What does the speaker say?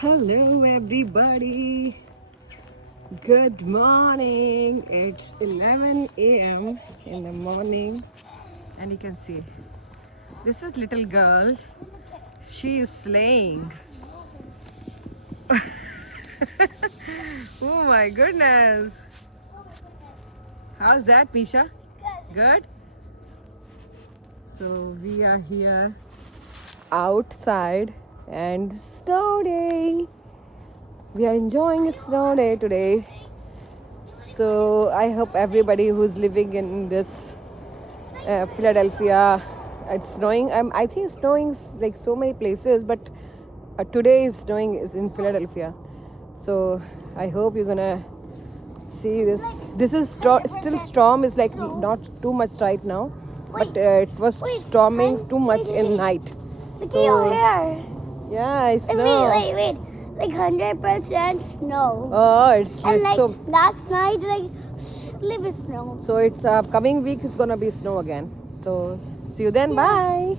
Hello, everybody. Good morning. It's 11 a.m. in the morning, and you can see this is little girl. She is slaying. Oh my goodness. How's that, Misha? Good? So we are here outside and snow day. We are enjoying a snow day today. So I hope everybody who's living in this Philadelphia, it's snowing. I think it's snowing like so many places, but today is snowing is in Philadelphia. So I hope you're gonna see this. This is still storm is like not too much right now, but it was storming too much in night. Look at your hair. Yeah, it's Wait, snow. wait. Like 100% snow. Oh, it's And like so. last night, like sliver snow. So it's coming week is gonna be snow again. So see you then. Bye.